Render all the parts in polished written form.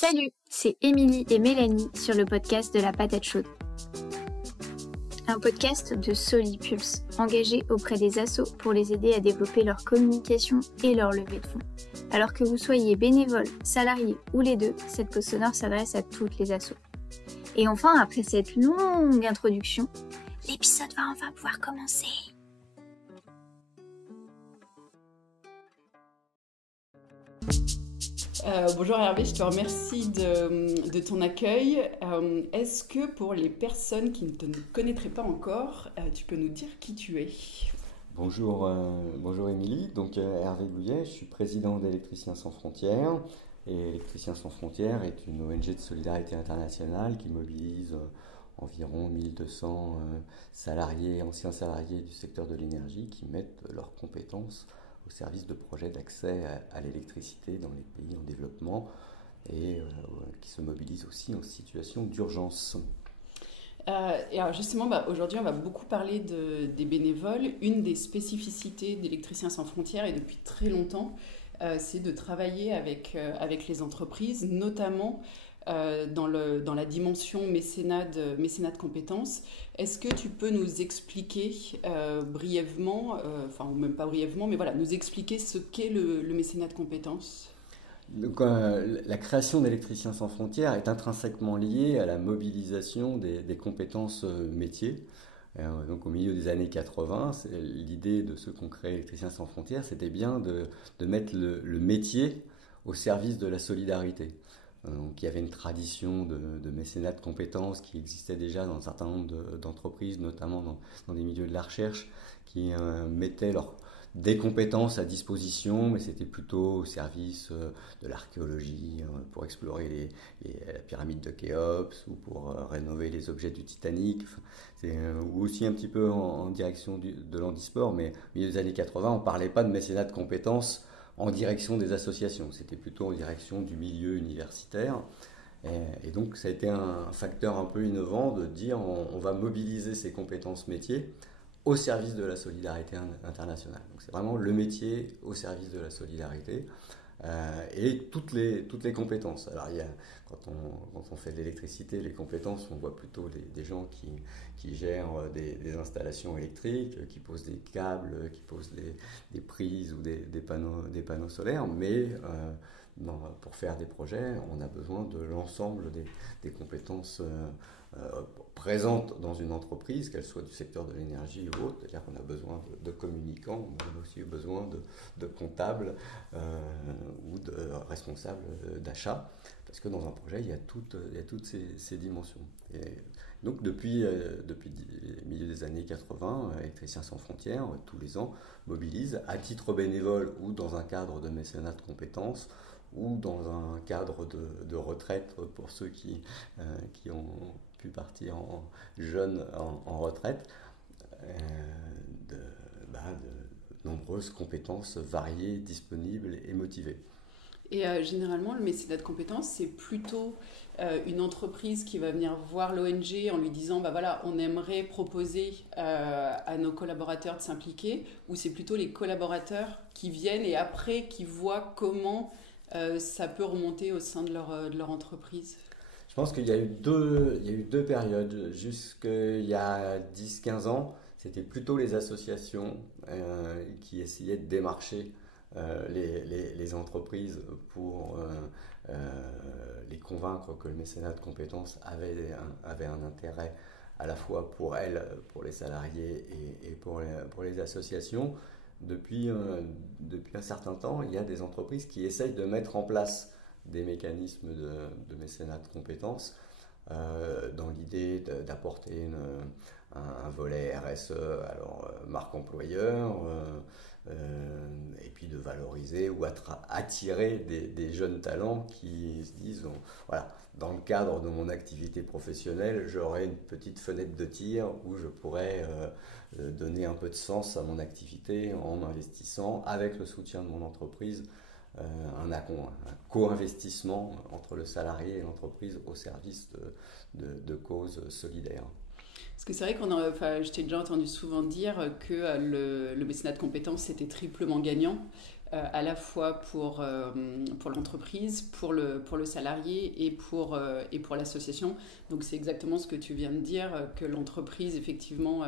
Salut, c'est Émilie et Mélanie sur le podcast de la patate chaude. Un podcast de Solipulse, engagé auprès des assos pour les aider à développer leur communication et leur levée de fonds. Alors que vous soyez bénévole, salarié ou les deux, cette pause sonore s'adresse à toutes les assos. Et enfin, après cette longue introduction, l'épisode va enfin pouvoir commencer. Bonjour Hervé, je te remercie de ton accueil. Est-ce que pour les personnes qui ne te connaîtraient pas encore, tu peux nous dire qui tu es ? Bonjour Émilie, donc Hervé Gouillet, je suis président d'Électriciens sans frontières. Et Électriciens sans frontières est une ONG de solidarité internationale qui mobilise environ 1200 salariés, anciens salariés du secteur de l'énergie qui mettent leurs compétences au service de projets d'accès à l'électricité dans les pays en développement et qui se mobilisent aussi en situation d'urgence. Et alors justement, aujourd'hui, on va beaucoup parler des bénévoles. Une des spécificités d'Électriciens sans frontières, et depuis très longtemps, c'est de travailler avec les entreprises, notamment dans la dimension mécénat de compétences. Est-ce que tu peux nous expliquer brièvement, ou même pas brièvement, mais voilà, nous expliquer ce qu'est le mécénat de compétences ? Donc, la création d'Électriciens sans frontières est intrinsèquement liée à la mobilisation des compétences métiers. Donc au milieu des années 80, l'idée de ce qu'ont créé Électriciens sans frontières, c'était bien de mettre le métier au service de la solidarité. Donc, il y avait une tradition de mécénat de compétences qui existait déjà dans un certain nombre d'entreprises, notamment dans des milieux de la recherche, qui mettaient des compétences à disposition, mais c'était plutôt au service de l'archéologie, pour explorer la pyramide de Khéops, ou pour rénover les objets du Titanic, ou aussi un petit peu en direction de l'handisport, mais au milieu des années 80, on ne parlait pas de mécénat de compétences en direction des associations, c'était plutôt en direction du milieu universitaire. Et donc ça a été un facteur un peu innovant de dire on va mobiliser ces compétences métiers au service de la solidarité internationale. Donc c'est vraiment le métier au service de la solidarité et toutes les compétences. Alors quand on fait de l'électricité, les compétences, on voit plutôt des gens qui gèrent des installations électriques, qui posent des câbles, qui posent des prises ou des panneaux solaires, mais pour faire des projets, on a besoin de l'ensemble des compétences présentes dans une entreprise, qu'elle soit du secteur de l'énergie ou autre. C'est-à-dire qu'on a besoin de communicants, on a aussi besoin de comptables ou de responsables d'achat, parce que dans un projet, il y a toutes ces dimensions. Et donc depuis le milieu des années 80, Électriciens sans frontières, tous les ans, mobilise à titre bénévole ou dans un cadre de mécénat de compétences, ou dans un cadre de retraite pour ceux qui ont pu partir jeunes en retraite, de nombreuses compétences variées, disponibles et motivées. Et généralement, le mécénat de compétences, c'est plutôt une entreprise qui va venir voir l'ONG en lui disant voilà, on aimerait proposer à nos collaborateurs de s'impliquer, ou c'est plutôt les collaborateurs qui viennent et après qui voient comment ça peut remonter au sein de leur entreprise. Je pense qu'il y a eu deux périodes. Jusqu'il y a 10-15 ans, c'était plutôt les associations qui essayaient de démarcher les entreprises pour les convaincre que le mécénat de compétences avait un intérêt à la fois pour elles, pour les salariés et pour les associations. Depuis un certain temps, il y a des entreprises qui essayent de mettre en place des mécanismes de mécénat de compétences dans l'idée d'apporter un volet RSE, alors marque employeur, et puis de valoriser ou attirer des jeunes talents qui se disent voilà, dans le cadre de mon activité professionnelle, j'aurai une petite fenêtre de tir où je pourrais donner un peu de sens à mon activité en investissant avec le soutien de mon entreprise, un co-investissement entre le salarié et l'entreprise au service de causes solidaires. Parce que c'est vrai je t'ai déjà entendu souvent dire que le mécénat de compétences c'était triplement gagnant. à la fois pour l'entreprise, pour le salarié et pour l'association. Donc c'est exactement ce que tu viens de dire, que l'entreprise, effectivement,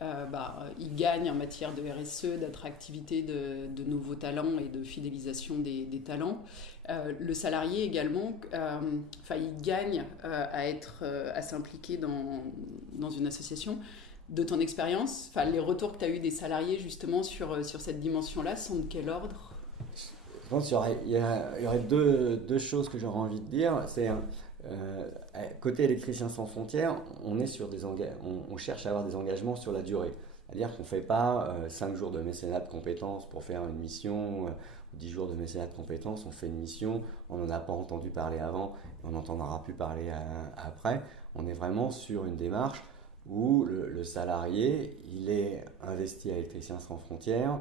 il gagne en matière de RSE, d'attractivité de nouveaux talents et de fidélisation des talents. Le salarié également, il gagne à s'impliquer dans une association. De ton expérience, les retours que tu as eu des salariés justement sur cette dimension-là sont de quel ordre? Je pense qu'il y aurait deux choses que j'aurais envie de dire. C'est côté électriciens sans frontières, on cherche à avoir des engagements sur la durée. C'est-à-dire qu'on ne fait pas 5 jours de mécénat de compétences pour faire une mission, 10 jours de mécénat de compétences, on fait une mission, on n'en a pas entendu parler avant, on n'entendra plus parler après. On est vraiment sur une démarche où le salarié, il est investi à Électriciens sans frontières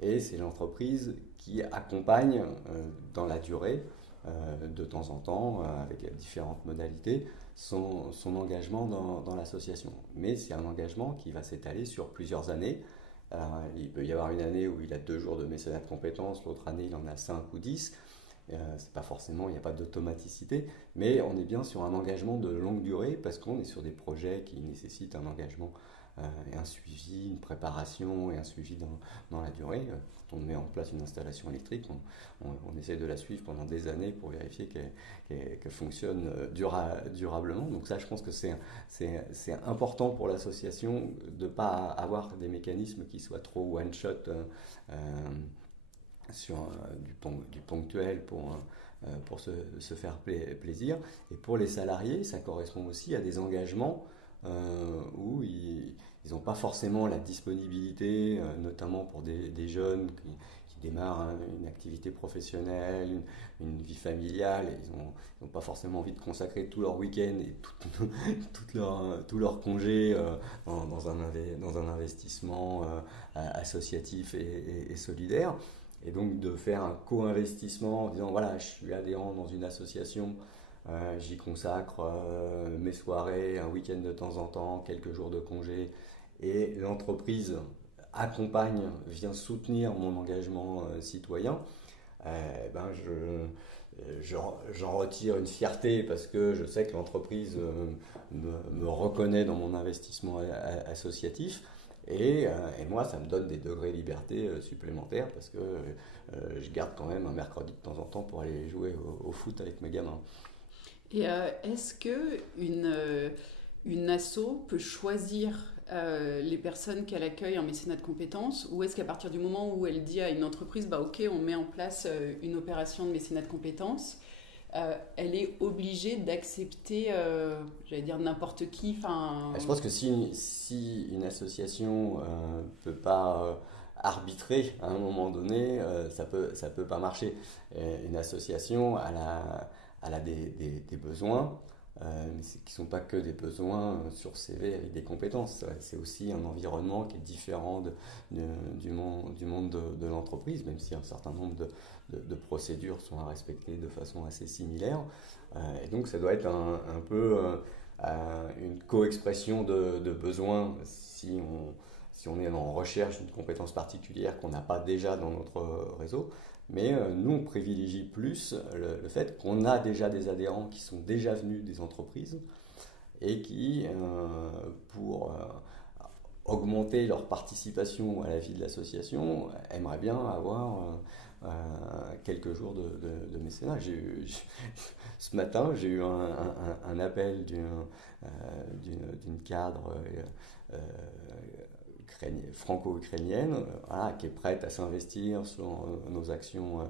et c'est l'entreprise qui accompagne dans la durée, de temps en temps, avec différentes modalités, son engagement dans l'association. Mais c'est un engagement qui va s'étaler sur plusieurs années. Il peut y avoir une année où il a 2 jours de mécénat de compétences, l'autre année il en a 5 ou 10. C'est pas forcément, il n'y a pas d'automaticité, mais on est bien sur un engagement de longue durée parce qu'on est sur des projets qui nécessitent un engagement et un suivi, une préparation et un suivi dans la durée. Quand on met en place une installation électrique, on essaie de la suivre pendant des années pour vérifier qu'elle fonctionne durablement. Donc ça, je pense que c'est important pour l'association de ne pas avoir des mécanismes qui soient trop one-shot sur du ponctuel pour se faire plaisir. Et pour les salariés, ça correspond aussi à des engagements où ils n'ont pas forcément la disponibilité, notamment pour des jeunes qui démarrent une activité professionnelle, une vie familiale, et ils n'ont pas forcément envie de consacrer tout leur week-end et tout leur congé dans un investissement associatif et solidaire. Et donc de faire un co-investissement en disant voilà, je suis adhérent dans une association, j'y consacre mes soirées, un week-end de temps en temps, quelques jours de congé, et l'entreprise accompagne, vient soutenir mon engagement citoyen. J'en retire une fierté parce que je sais que l'entreprise me reconnaît dans mon investissement associatif. Et moi, ça me donne des degrés de liberté supplémentaires parce que je garde quand même un mercredi de temps en temps pour aller jouer au foot avec mes gamins. Et est-ce qu'une asso peut choisir les personnes qu'elle accueille en mécénat de compétences, ou est-ce qu'à partir du moment où elle dit à une entreprise ok, on met en place une opération de mécénat de compétences, elle est obligée d'accepter, j'allais dire n'importe qui. Je pense que si une association peut pas arbitrer à un moment donné, ça peut pas marcher. Une association, elle a des besoins, mais qui ne sont pas que des besoins sur CV avec des compétences. C'est aussi un environnement qui est différent du monde de l'entreprise, même si un certain nombre de procédures sont à respecter de façon assez similaire. Et donc ça doit être un peu une co-expression de besoins si on est en recherche d'une compétence particulière qu'on n'a pas déjà dans notre réseau. Mais nous, on privilégie plus le fait qu'on a déjà des adhérents qui sont déjà venus des entreprises et qui, pour augmenter leur participation à la vie de l'association, aimeraient bien avoir quelques jours de mécénat. Ce matin, j'ai eu un appel d'une cadre franco-ukrainienne qui est prête à s'investir sur nos actions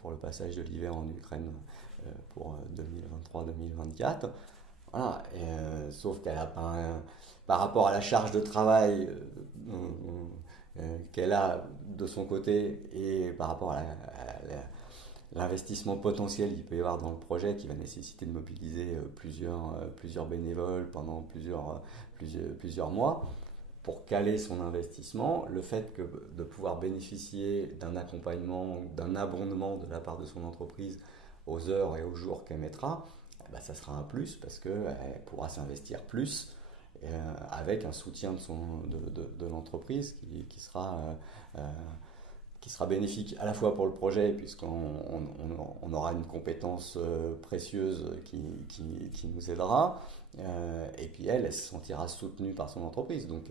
pour le passage de l'hiver en Ukraine pour 2023-2024. Voilà, sauf qu'elle a pas par rapport à la charge de travail qu'elle a de son côté et par rapport à l'investissement potentiel qu'il peut y avoir dans le projet qui va nécessiter de mobiliser plusieurs bénévoles pendant plusieurs mois. Pour caler son investissement, le fait de pouvoir bénéficier d'un accompagnement, d'un abondement de la part de son entreprise aux heures et aux jours qu'elle mettra, ça sera un plus parce qu'elle pourra s'investir plus avec un soutien de l'entreprise qui sera qui sera bénéfique à la fois pour le projet, puisqu'on aura une compétence précieuse qui nous aidera, et puis elle se sentira soutenue par son entreprise. Donc,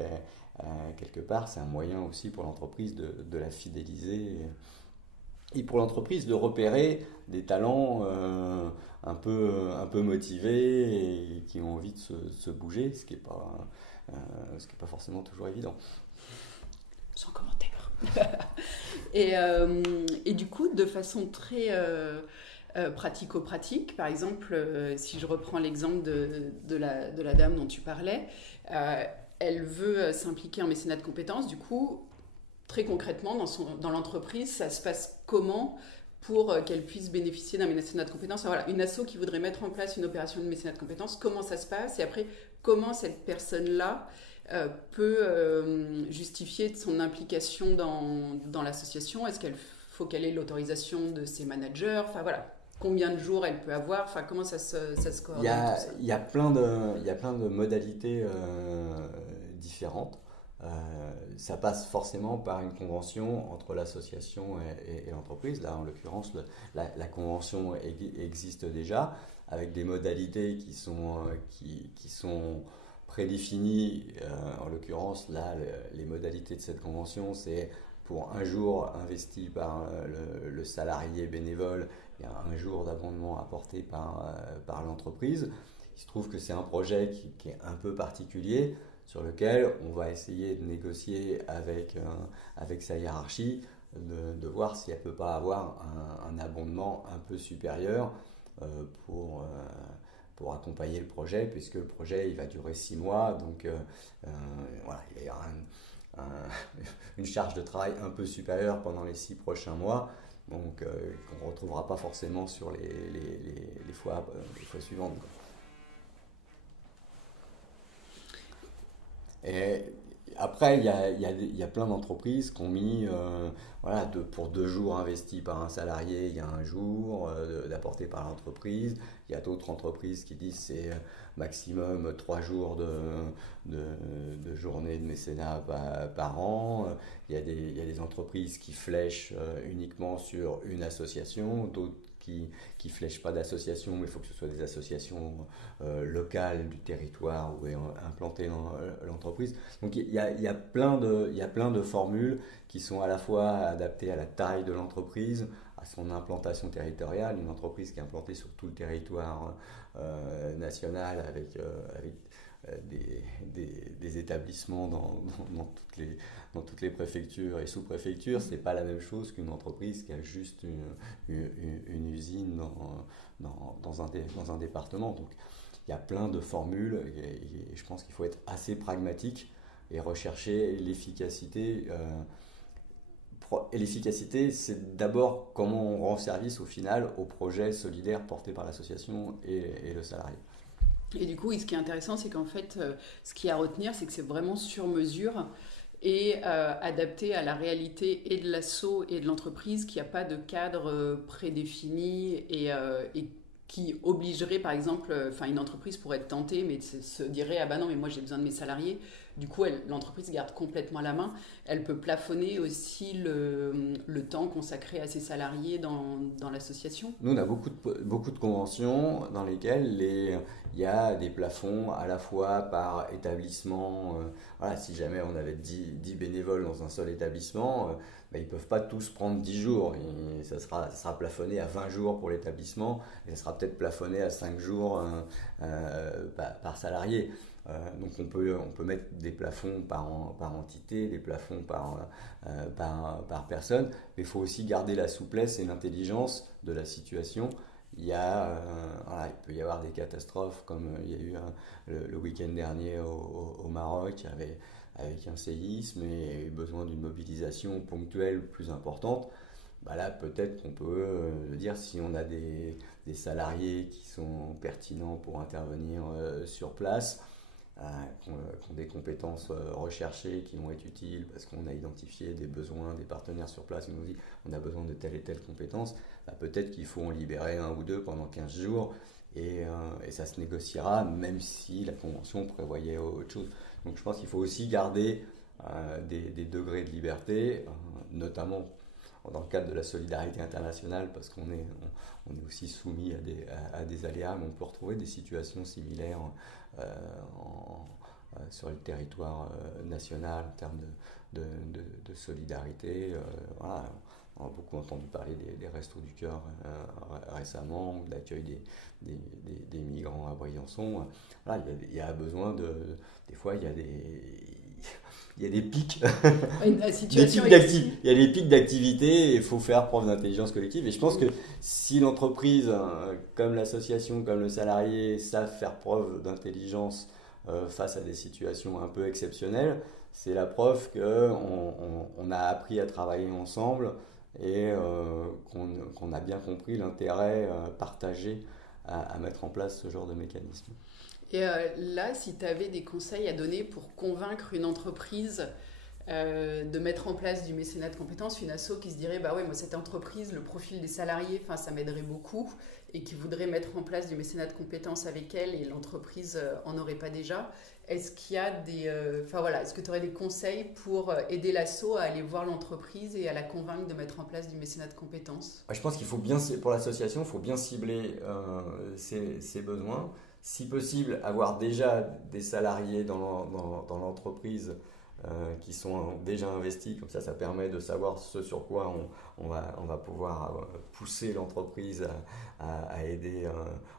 quelque part, c'est un moyen aussi pour l'entreprise de la fidéliser et pour l'entreprise de repérer des talents un peu motivés et qui ont envie de se bouger, ce qui n'est pas forcément toujours évident. Sans commentaire. Et du coup, de façon très pratico-pratique, par exemple, si je reprends l'exemple de la dame dont tu parlais, elle veut s'impliquer en mécénat de compétences. Du coup, très concrètement, dans l'entreprise, ça se passe comment pour qu'elle puisse bénéficier d'un mécénat de compétences? Voilà, une asso qui voudrait mettre en place une opération de mécénat de compétences, comment ça se passe? Et après, comment cette personne-là peut justifier de son implication dans l'association? Est-ce qu'il faut qu'elle ait l'autorisation de ses managers? Enfin voilà, combien de jours elle peut avoir? Enfin, comment ça se coordonne? Il y a plein de modalités différentes. Ça passe forcément par une convention entre l'association et l'entreprise. Là, en l'occurrence, la convention existe déjà, avec des modalités qui sont prédéfinies. En l'occurrence, là, les modalités de cette convention, c'est pour un jour investi par le salarié bénévole, il y a un jour d'abondement apporté par l'entreprise. Il se trouve que c'est un projet qui est un peu particulier, sur lequel on va essayer de négocier avec sa hiérarchie, de voir si elle ne peut pas avoir un abondement un peu supérieur pour accompagner le projet, puisque le projet il va durer 6 mois, donc voilà, il va y avoir une charge de travail un peu supérieure pendant les 6 prochains mois, donc qu'on ne retrouvera pas forcément sur les fois suivantes. Et après, il y a plein d'entreprises qui ont mis, pour 2 jours investis par un salarié, il y a un jour d'apporté par l'entreprise. Il y a d'autres entreprises qui disent c'est maximum 3 jours de journée de mécénat par an. Il y a des entreprises qui flèchent uniquement sur une association, d'autres qui ne flèchent pas d'association, mais il faut que ce soit des associations locales du territoire où est implantée l'entreprise. Donc il y a plein de formules qui sont à la fois adaptées à la taille de l'entreprise, à son implantation territoriale. Une entreprise qui est implantée sur tout le territoire national avec des établissements dans toutes les préfectures et sous-préfectures, c'est pas la même chose qu'une entreprise qui a juste une usine dans un département. Donc il y a plein de formules et je pense qu'il faut être assez pragmatique et rechercher l'efficacité. Et l'efficacité, c'est d'abord comment on rend service au final au projet solidaire porté par l'association et le salarié. Et du coup, ce qui est intéressant, c'est qu'en fait, ce qu'il y a à retenir, c'est que c'est vraiment sur mesure et adapté à la réalité et de l'asso et de l'entreprise, qu'il n'y a pas de cadre prédéfini et qui obligerait, par exemple, une entreprise pourrait être tentée, mais se dirait « Ah bah non, mais moi j'ai besoin de mes salariés ». Du coup, l'entreprise garde complètement la main. Elle peut plafonner aussi le temps consacré à ses salariés dans l'association. Nous, on a beaucoup de conventions dans lesquelles il y a des plafonds à la fois par établissement. Si jamais on avait 10 bénévoles dans un seul établissement, ils ne peuvent pas tous prendre 10 jours. Et ça sera plafonné à 20 jours pour l'établissement et ça sera peut-être plafonné à 5 jours par salarié. Donc on peut mettre des plafonds par entité, des plafonds par personne, mais il faut aussi garder la souplesse et l'intelligence de la situation. Il peut y avoir des catastrophes comme il y a eu le week-end dernier au Maroc avec un séisme et besoin d'une mobilisation ponctuelle plus importante. Là, peut-être qu'on peut dire si on a des salariés qui sont pertinents pour intervenir sur place, qui ont des compétences recherchées qui vont être utiles parce qu'on a identifié des besoins des partenaires sur place, ils nous disent on a besoin de telle et telle compétence, peut-être qu'il faut en libérer 1 ou 2 pendant 15 jours et ça se négociera même si la convention prévoyait autre chose. Donc je pense qu'il faut aussi garder des degrés de liberté, notamment dans le cadre de la solidarité internationale, parce qu'on est aussi soumis à des aléas, mais on peut retrouver des situations similaires sur le territoire national en termes de solidarité. Voilà. On a beaucoup entendu parler des Restos du Cœur récemment, ou de l'accueil des migrants à Briançon. Voilà, il y a besoin des fois, il y a des pics. Il y a des pics d'activité et il faut faire preuve d'intelligence collective. Et je pense que si l'entreprise, comme l'association, comme le salarié, savent faire preuve d'intelligence face à des situations un peu exceptionnelles, c'est la preuve qu'on a appris à travailler ensemble et qu'on a bien compris l'intérêt partagé à mettre en place ce genre de mécanisme. Et là, si tu avais des conseils à donner pour convaincre une entreprise de mettre en place du mécénat de compétences, une asso qui se dirait bah ouais, moi cette entreprise, le profil des salariés, ça m'aiderait beaucoup, et qui voudrait mettre en place du mécénat de compétences avec elle et l'entreprise en aurait pas déjà, est-ce qu'il y a est-ce que tu aurais des conseils pour aider l'asso à aller voir l'entreprise et à la convaincre de mettre en place du mécénat de compétences? Je pense qu'il faut pour l'association, il faut bien cibler ses besoins. Si possible, avoir déjà des salariés dans l'entreprise qui sont déjà investis, comme ça permet de savoir ce sur quoi on va pouvoir pousser l'entreprise à aider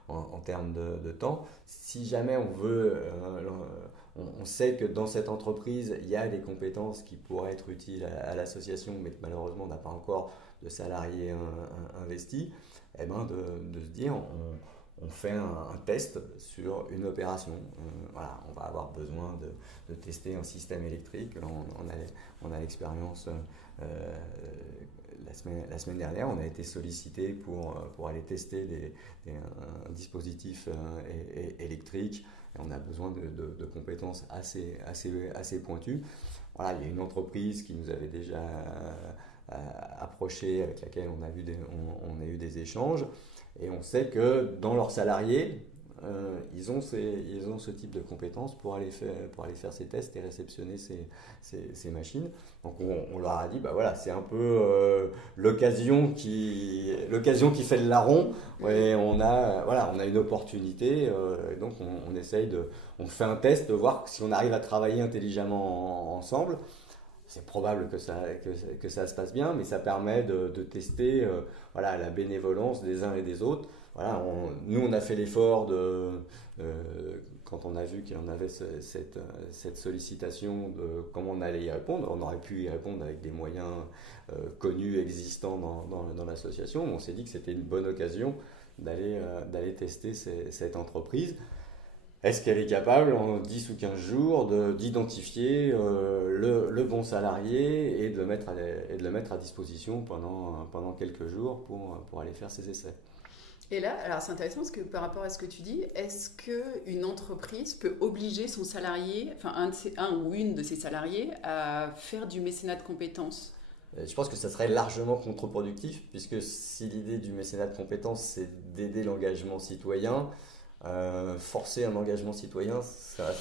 en termes de temps. Si jamais on veut, on sait que dans cette entreprise, il y a des compétences qui pourraient être utiles à l'association, mais que malheureusement on n'a pas encore de salariés investis, de se dire on fait un test sur une opération. On va avoir besoin de tester un système électrique. On a l'expérience la semaine dernière. On a été sollicité pour aller tester un dispositif électrique. Et on a besoin de compétences assez pointues. Voilà, il y a une entreprise qui nous avait déjà approché, avec laquelle on a eu des échanges. Et on sait que dans leurs salariés, ils ont ce type de compétences pour aller faire ces tests et réceptionner ces machines. Donc on leur a dit, c'est un peu l'occasion qui fait le larron. Et on a une opportunité. Donc on fait un test de voir si on arrive à travailler intelligemment ensemble. C'est probable que ça se passe bien, mais ça permet de tester la bénévolence des uns et des autres. Nous, on a fait l'effort quand on a vu qu'il y en avait cette sollicitation, de comment on allait y répondre. On aurait pu y répondre avec des moyens connus, existants dans l'association. On s'est dit que c'était une bonne occasion d'aller tester cette entreprise. Est-ce qu'elle est capable, en 10 ou 15 jours, d'identifier le bon salarié et de le mettre à disposition pendant quelques jours pour aller faire ses essais? Et là, alors c'est intéressant parce que par rapport à ce que tu dis, est-ce qu'une entreprise peut obliger son salarié, un ou une de ses salariés, à faire du mécénat de compétences? Je pense que ça serait largement contre-productif, puisque si l'idée du mécénat de compétences, c'est d'aider l'engagement citoyen, forcer un engagement citoyen, ça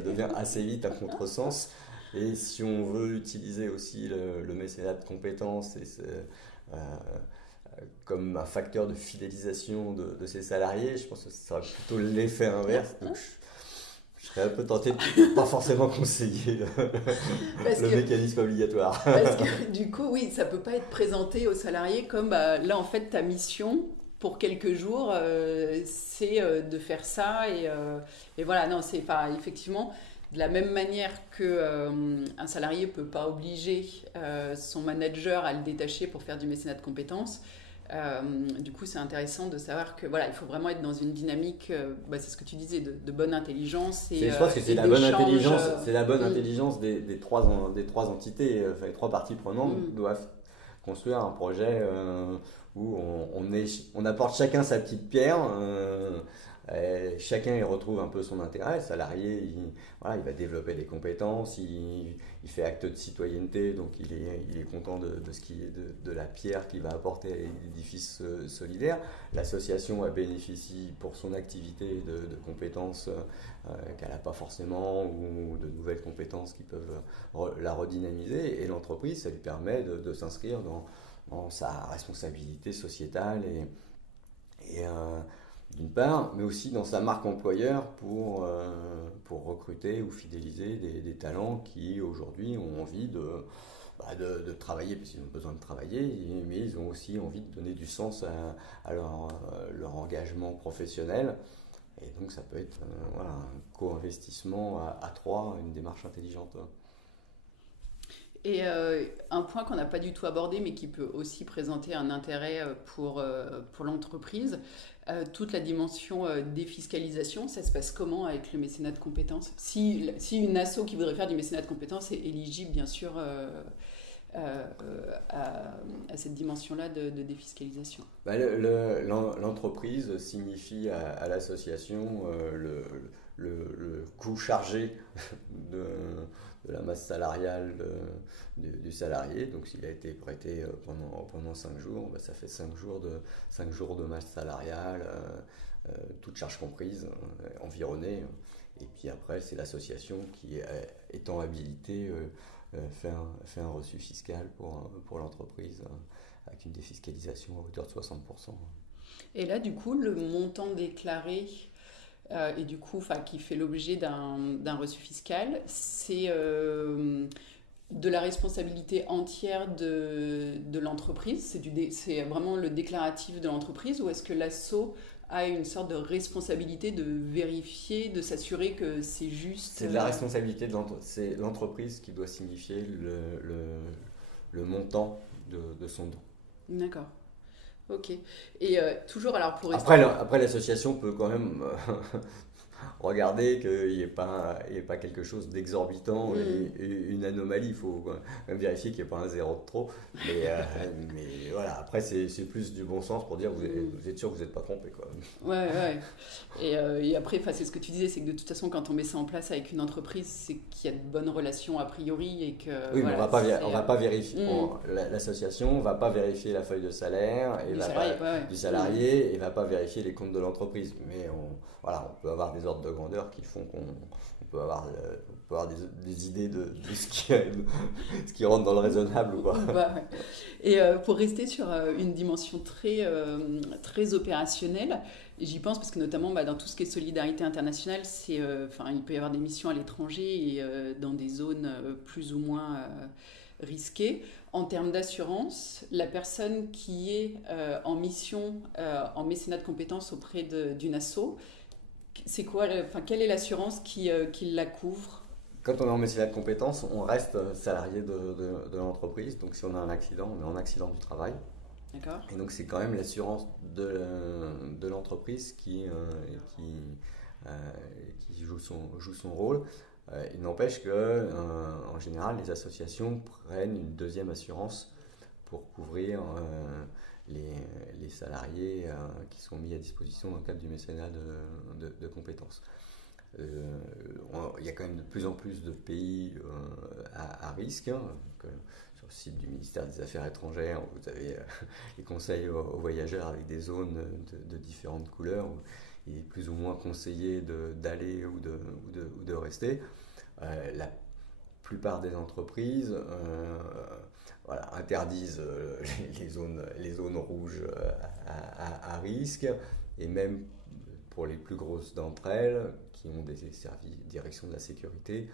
devient assez vite un contresens. Et si on veut utiliser aussi le mécénat de compétences comme un facteur de fidélisation de ses salariés, je pense que ce sera plutôt l'effet inverse. Donc je serais un peu tenté de ne pas forcément conseiller le mécanisme obligatoire. Parce que du coup, oui, ça ne peut pas être présenté aux salariés comme là, en fait, ta mission pour quelques jours, c'est de faire ça. Et voilà, non, c'est pas effectivement de la même manière qu'un salarié ne peut pas obliger son manager à le détacher pour faire du mécénat de compétences. Du coup, c'est intéressant de savoir que il faut vraiment être dans une dynamique, c'est ce que tu disais, de bonne intelligence. Je pense que c'est la bonne intelligence, intelligence des trois entités, les trois parties prenantes doivent construire un projet où on apporte chacun sa petite pierre. Chacun y retrouve un peu son intérêt. Le salarié, il va développer des compétences, il fait acte de citoyenneté, donc il est content de la pierre qu'il va apporter à l'édifice solidaire. L'association bénéficie pour son activité de compétences qu'elle n'a pas forcément, ou de nouvelles compétences qui peuvent la redynamiser. Et l'entreprise, ça lui permet de s'inscrire en sa responsabilité sociétale et d'une part, mais aussi dans sa marque employeur pour recruter ou fidéliser des talents qui aujourd'hui ont envie de travailler, parce qu'ils ont besoin de travailler, mais ils ont aussi envie de donner du sens à leur engagement professionnel. Et donc ça peut être un co-investissement à trois, une démarche intelligente. Et un point qu'on n'a pas du tout abordé, mais qui peut aussi présenter un intérêt pour l'entreprise, toute la dimension défiscalisation, ça se passe comment avec le mécénat de compétences? Si une asso qui voudrait faire du mécénat de compétences est éligible, bien sûr, à cette dimension-là de défiscalisation. L'entreprise signifie à l'association le coût chargé de la masse salariale du salarié. Donc s'il a été prêté pendant 5 jours, ça fait 5 jours de masse salariale, toutes charges comprises, environnée. Et puis après, c'est l'association qui, étant habilitée, fait un reçu fiscal pour l'entreprise avec une défiscalisation à hauteur de 60%. Et là, du coup, le montant déclaré et du coup, qui fait l'objet d'un reçu fiscal, c'est de la responsabilité entière de l'entreprise, c'est vraiment le déclaratif de l'entreprise, ou est-ce que l'asso a une sorte de responsabilité de vérifier, de s'assurer que c'est juste... C'est de la responsabilité de l'entreprise, c'est l'entreprise qui doit signifier le montant de son don. D'accord. Ok. Et toujours, alors pour rester... Après, l'association peut quand même regarder qu'il n'y ait pas quelque chose d'exorbitant et une anomalie. Il faut quand même vérifier qu'il n'y ait pas un zéro de trop. Mais voilà, après, c'est plus du bon sens pour dire vous êtes sûr que vous n'êtes pas trompé, quoi. Ouais. Et après, c'est ce que tu disais, c'est que de toute façon, quand on met ça en place avec une entreprise, c'est qu'il y a de bonnes relations a priori et que... Oui, mais on va pas vérifier. L'association ne va pas vérifier la feuille de salaire du salarié et ne va pas vérifier les comptes de l'entreprise. Mais on peut avoir des ordres de grandeur qui font qu'on peut avoir des idées de ce qui rentre dans le raisonnable ou pas. Ouais. Et pour rester sur une dimension très opérationnelle, j'y pense parce que notamment dans tout ce qui est solidarité internationale, il peut y avoir des missions à l'étranger et dans des zones plus ou moins risquées. En termes d'assurance, la personne qui est en mission, en mécénat de compétences auprès d'une asso, c'est quoi, quelle est l'assurance qui la couvre? Quand on est en mécénat de compétences, on reste salarié de l'entreprise. Donc si on a un accident, on est en accident du travail. D'accord. Et donc c'est quand même l'assurance de l'entreprise qui joue son rôle. Il n'empêche que, en général, les associations prennent une deuxième assurance pour couvrir les salariés qui sont mis à disposition dans le cadre du mécénat de compétences. Il y a quand même de plus en plus de pays à risque. Sur le site du ministère des Affaires étrangères, vous avez les conseils aux voyageurs avec des zones de différentes couleurs où il est plus ou moins conseillé d'aller ou de rester. La plupart des entreprises interdisent les zones rouges à risque, et même pour les plus grosses d'entre elles, qui ont des services direction de la sécurité,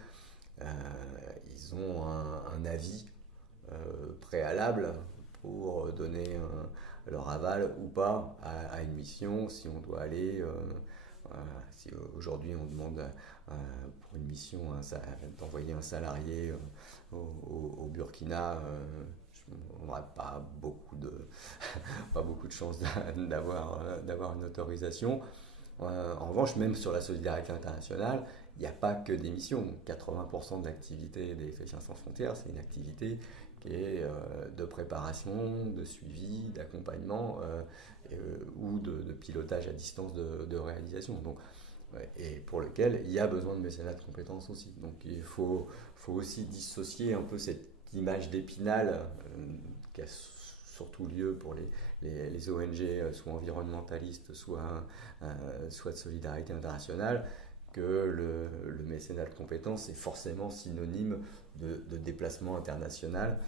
ils ont un avis préalable pour donner leur aval ou pas à une mission. Si on doit aller, si aujourd'hui on demande pour une mission d'envoyer un salarié au Burkina, on n'aura pas beaucoup de chances d'avoir une autorisation. En revanche, même sur la solidarité internationale, il n'y a pas que des missions. 80% de l'activité d'Électriciens sans frontières, c'est une activité qui est de préparation, de suivi, d'accompagnement ou de pilotage à distance de réalisation. Donc, et pour lequel il y a besoin de mécénat de compétences aussi. Donc il faut aussi dissocier un peu cette image d'Épinal qui a surtout lieu pour les ONG, soit environnementalistes, soit de solidarité internationale, que le mécénat de compétences est forcément synonyme de déplacement international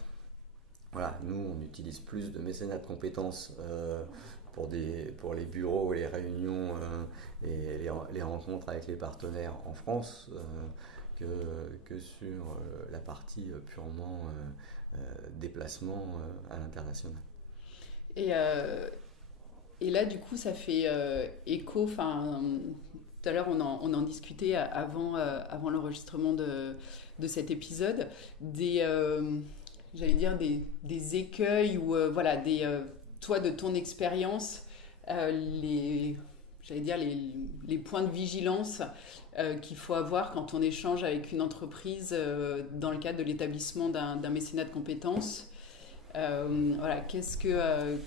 Voilà, nous, on utilise plus de mécénat de compétences pour les bureaux et les réunions et les rencontres avec les partenaires en France que sur la partie purement déplacement à l'international. Et, euh, et là, du coup, ça fait écho. Enfin, tout à l'heure, on en discutait avant l'enregistrement de cet épisode, j'allais dire, des écueils ou voilà, toi, de ton expérience, j'allais dire, les points de vigilance qu'il faut avoir quand on échange avec une entreprise dans le cadre de l'établissement d'un mécénat de compétences. Voilà, qu'est-ce que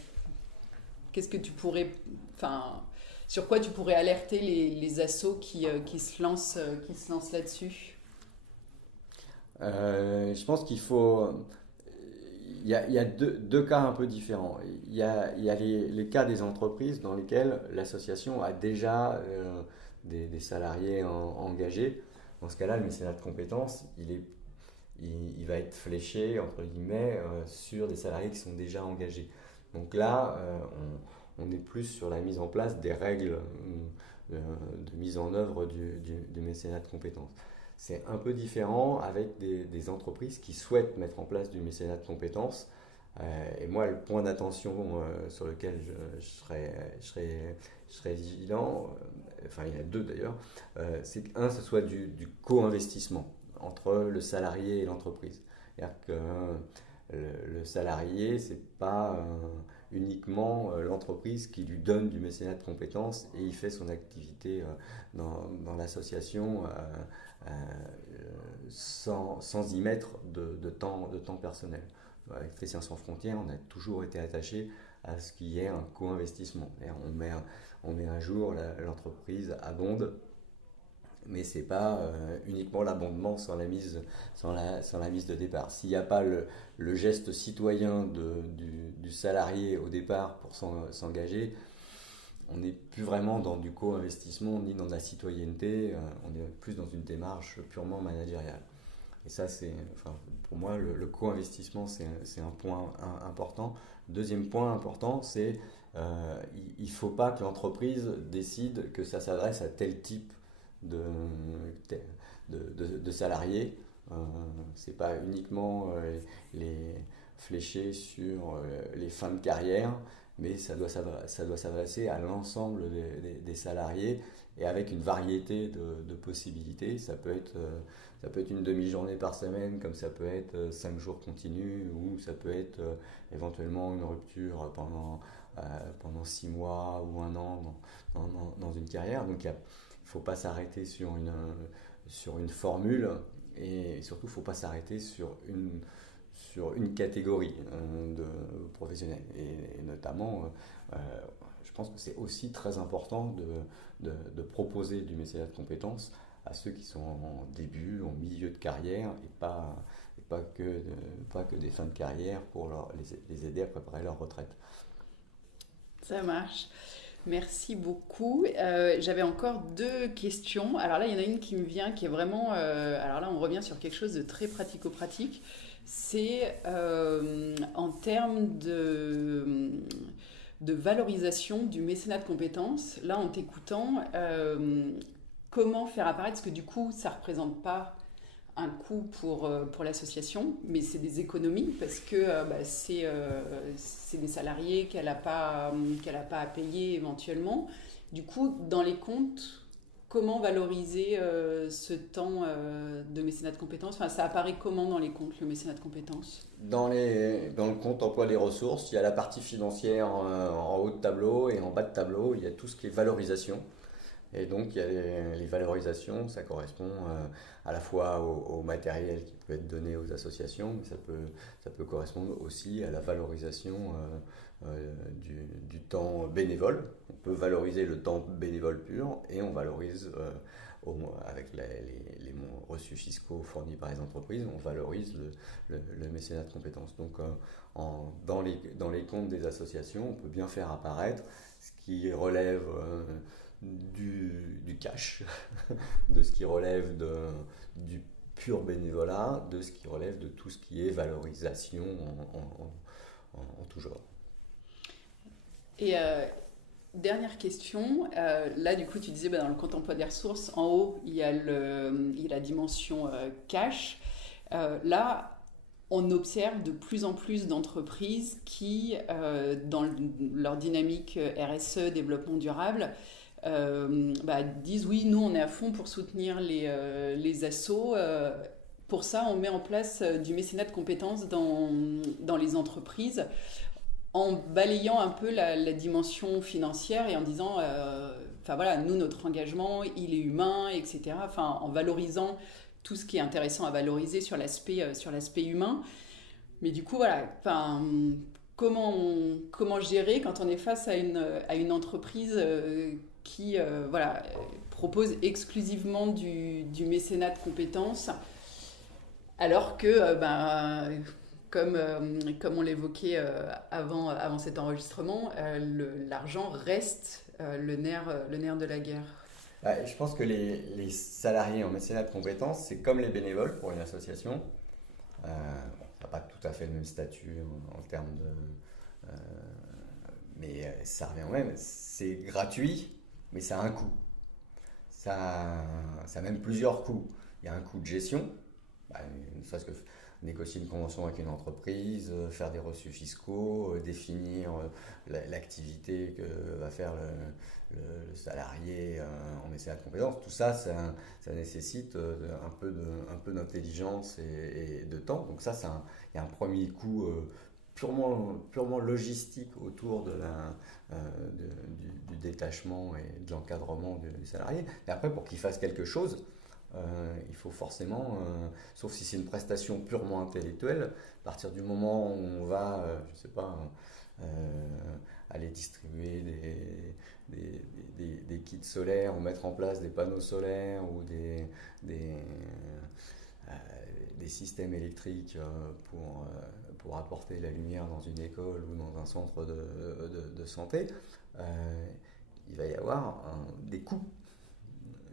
tu pourrais, enfin, sur quoi tu pourrais alerter les assos qui se lancent là-dessus? Je pense qu'il faut. Il y a deux cas un peu différents. Il y a les cas des entreprises dans lesquels l'association a déjà des salariés engagés. Dans ce cas-là, le mécénat de compétences, il va être fléché, entre guillemets, sur des salariés qui sont déjà engagés. Donc là, on est plus sur la mise en place des règles de mise en œuvre du mécénat de compétences. C'est un peu différent avec des entreprises qui souhaitent mettre en place du mécénat de compétences. Et moi, le point d'attention sur lequel je serais vigilant, enfin il y en a deux d'ailleurs, c'est qu'un, ce soit du co-investissement entre le salarié et l'entreprise. C'est-à-dire que le salarié, c'est pas uniquement l'entreprise qui lui donne du mécénat de compétences et il fait son activité dans l'association sans y mettre de temps personnel. Avec Électriciens sans frontières, on a toujours été attaché à ce qu'il y ait un co-investissement. On met un jour, l'entreprise abonde, mais ce n'est pas uniquement l'abondement sans la mise de départ. S'il n'y a pas le geste citoyen du salarié au départ pour s'engager, on n'est plus vraiment dans du co-investissement ni dans de la citoyenneté, on est plus dans une démarche purement managériale. Et ça, pour moi, le co-investissement, c'est un point important. Deuxième point important, c'est il ne faut pas que l'entreprise décide que ça s'adresse à tel type de salariés. C'est pas uniquement les fléchés sur les fins de carrière, mais ça doit s'adresser à l'ensemble des salariés et avec une variété de possibilités. Ça peut être une demi-journée par semaine, comme ça peut être 5 jours continus, ou ça peut être éventuellement une rupture pendant 6 mois ou un an dans une carrière. Donc il ne faut pas s'arrêter sur une formule et surtout il ne faut pas s'arrêter sur une catégorie de professionnels. Et notamment, je pense que c'est aussi très important de proposer du mécénat de compétences à ceux qui sont en début, en milieu de carrière et pas que des fins de carrière pour les aider à préparer leur retraite. Ça marche. Merci beaucoup. J'avais encore deux questions. Alors là, il y en a une qui me vient, qui est vraiment... alors là, on revient sur quelque chose de très pratico-pratique. C'est en termes de valorisation du mécénat de compétences. Là, en t'écoutant, comment faire apparaître, parce que du coup, ça ne représente pas un coût pour l'association, mais c'est des économies parce que c'est des salariés qu'elle n'a pas à payer éventuellement. Du coup, dans les comptes, comment valoriser ce temps de mécénat de compétences? Enfin, ça apparaît comment dans les comptes, le mécénat de compétences? Dans le compte emploi des ressources, il y a la partie financière en haut de tableau et en bas de tableau, il y a tout ce qui est valorisation. Et donc, il y a les valorisations, ça correspond à la fois au matériel qui peut être donné aux associations, mais ça peut correspondre aussi à la valorisation du temps bénévole. On peut valoriser le temps bénévole pur et on valorise, avec les reçus fiscaux fournis par les entreprises, on valorise le mécénat de compétences. Donc, dans les comptes des associations, on peut bien faire apparaître ce qui relève du cash, de ce qui relève pur bénévolat, de ce qui relève de tout ce qui est valorisation en tout genre. Et dernière question, là du coup tu disais dans le compte emploi des ressources, en haut il y a la dimension cash. Là, on observe de plus en plus d'entreprises qui, dans leur dynamique RSE, développement durable, disent oui, nous on est à fond pour soutenir les assos. Pour ça, on met en place du mécénat de compétences dans les entreprises, en balayant un peu la dimension financière et en disant, voilà, nous notre engagement, il est humain, etc. Enfin, en valorisant tout ce qui est intéressant à valoriser sur l'aspect humain. Mais du coup, voilà, comment gérer quand on est face à une entreprise qui propose exclusivement du mécénat de compétences, alors que, comme on l'évoquait avant cet enregistrement, l'argent reste le nerf de la guerre. Je pense que les salariés en mécénat de compétences, c'est comme les bénévoles pour une association. Ça n'a pas tout à fait le même statut en termes de... mais ça revient au même. C'est gratuit, mais ça a un coût. Ça a même plusieurs coûts. Il y a un coût de gestion, ne serait-ce que négocier une convention avec une entreprise, faire des reçus fiscaux, définir l'activité que va faire le salarié en mécénat de compétences. Tout ça, ça nécessite un peu d'intelligence et de temps. Donc ça, il y a un premier coût purement logistique autour du détachement et de l'encadrement du salarié. Et après, pour qu'il fasse quelque chose, il faut forcément, sauf si c'est une prestation purement intellectuelle, à partir du moment où on va, aller distribuer des kits solaires ou mettre en place des panneaux solaires ou des systèmes électriques pour apporter la lumière dans une école ou dans un centre de santé, il va y avoir des coûts.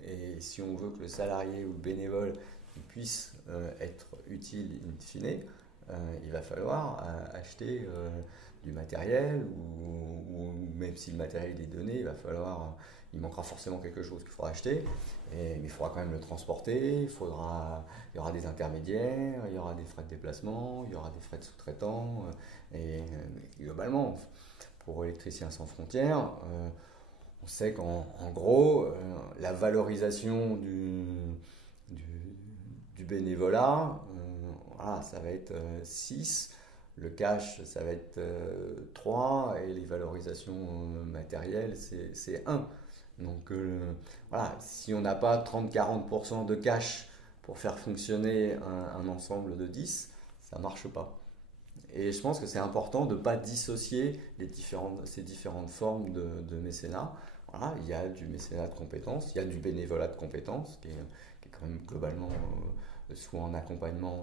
Et si on veut que le salarié ou le bénévole puisse être utile in fine, il va falloir acheter du matériel ou même si le matériel est donné, il manquera forcément quelque chose qu'il faudra acheter, mais il faudra quand même le transporter, il y aura des intermédiaires, il y aura des frais de déplacement, il y aura des frais de sous-traitants, et globalement, pour Électriciens sans frontières, on sait qu'en gros, la valorisation du bénévolat, ça va être 6, le cash, ça va être 3, et les valorisations matérielles, c'est 1. Donc si on n'a pas 30-40% de cash pour faire fonctionner un ensemble de 10, ça ne marche pas. Et je pense que c'est important de ne pas dissocier ces différentes formes de mécénat. Voilà, il y a du mécénat de compétences, il y a du bénévolat de compétences, qui est quand même globalement soit en accompagnement,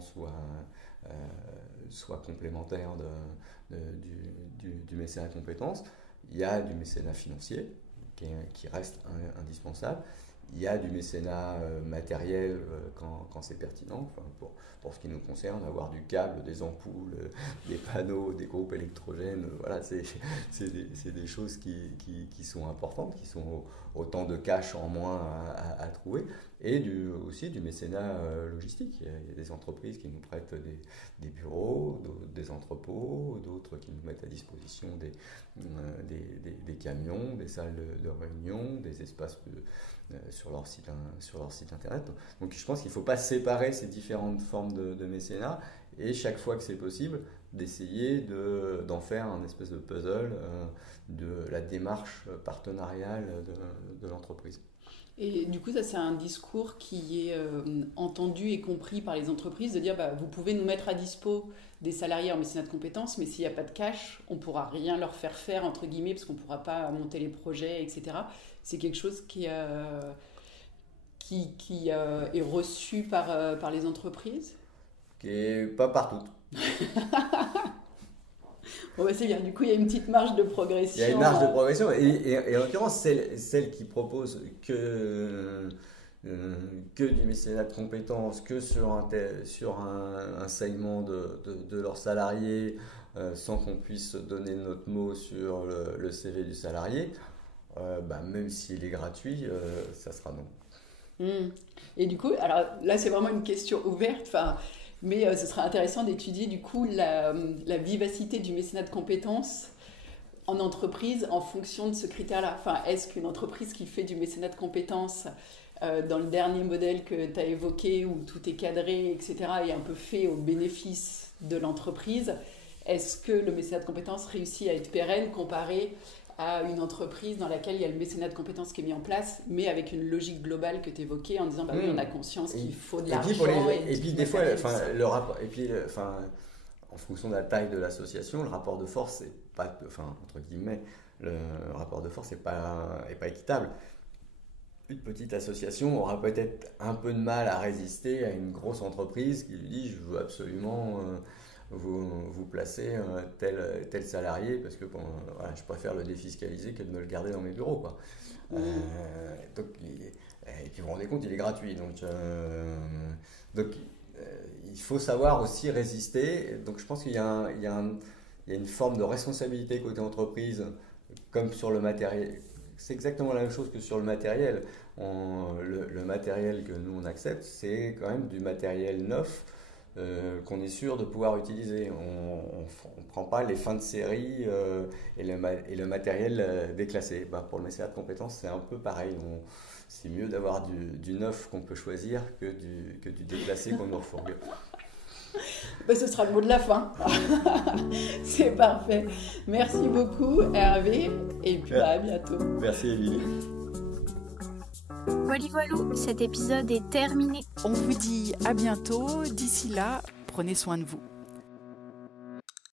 soit complémentaire du mécénat de compétences. Il y a du mécénat financier, qui reste indispensable. Il y a du mécénat matériel quand c'est pertinent, pour ce qui nous concerne, avoir du câble, des ampoules, des panneaux, des groupes électrogènes, voilà, c'est des choses qui sont importantes, qui sont autant de cash en moins à trouver, et aussi du mécénat logistique. Il y a des entreprises qui nous prêtent des bureaux, des entrepôts, d'autres qui nous mettent à disposition des camions, des salles de réunion, des espaces sur leur site internet. Donc je pense qu'il ne faut pas séparer ces différentes formes de mécénat, et chaque fois que c'est possible, d'essayer d'en faire un espèce de puzzle de la démarche partenariale de l'entreprise. Et du coup, ça c'est un discours qui est entendu et compris par les entreprises, de dire vous pouvez nous mettre à dispo des salariés en mécénat de compétences, mais s'il n'y a pas de cash, on ne pourra rien leur faire, entre guillemets, parce qu'on ne pourra pas monter les projets, etc. C'est quelque chose qui est reçu par les entreprises. Qui n'est pas partout. Bon, c'est bien, du coup il y a une petite marge de progression. Il y a une marge de progression, et en l'occurrence celles qui proposent que que du mécénat de compétences, que sur un segment de leurs salariés, sans qu'on puisse donner notre mot sur le CV du salarié, même s'il est gratuit, ça sera non. Et du coup, alors là c'est vraiment une question ouverte, mais ce serait intéressant d'étudier du coup la vivacité du mécénat de compétences en entreprise en fonction de ce critère-là. Est-ce qu'une entreprise qui fait du mécénat de compétences dans le dernier modèle que tu as évoqué, où tout est cadré, etc., est un peu fait au bénéfice de l'entreprise, est-ce que le mécénat de compétences réussit à être pérenne comparé à une entreprise dans laquelle il y a le mécénat de compétences qui est mis en place, mais avec une logique globale que tu évoquais en disant oui, on a conscience qu'il faut de l'argent. Et puis des fois, le rapport, en fonction de la taille de l'association, le rapport de force, c'est pas, entre guillemets, le rapport de force n'est pas équitable. Une petite association aura peut-être un peu de mal à résister à une grosse entreprise qui lui dit je veux absolument vous placer tel salarié parce que je préfère le défiscaliser que de me le garder dans mes bureaux, quoi. Et puis vous vous rendez compte, il est gratuit, donc il faut savoir aussi résister. Donc je pense qu'il y a une forme de responsabilité côté entreprise, comme sur le matériel. C'est exactement la même chose que sur le matériel. Le matériel que nous on accepte, c'est quand même du matériel neuf qu'on est sûr de pouvoir utiliser. On ne prend pas les fins de série et le matériel déclassé. Pour le mécénat de compétences, c'est un peu pareil. C'est mieux d'avoir du neuf qu'on peut choisir que du déclassé qu'on nous refourgue. Ce sera le mot de la fin. C'est parfait. Merci beaucoup Hervé et puis à bientôt. Merci Émilie. Voilà, cet épisode est terminé. On vous dit à bientôt. D'ici là, prenez soin de vous.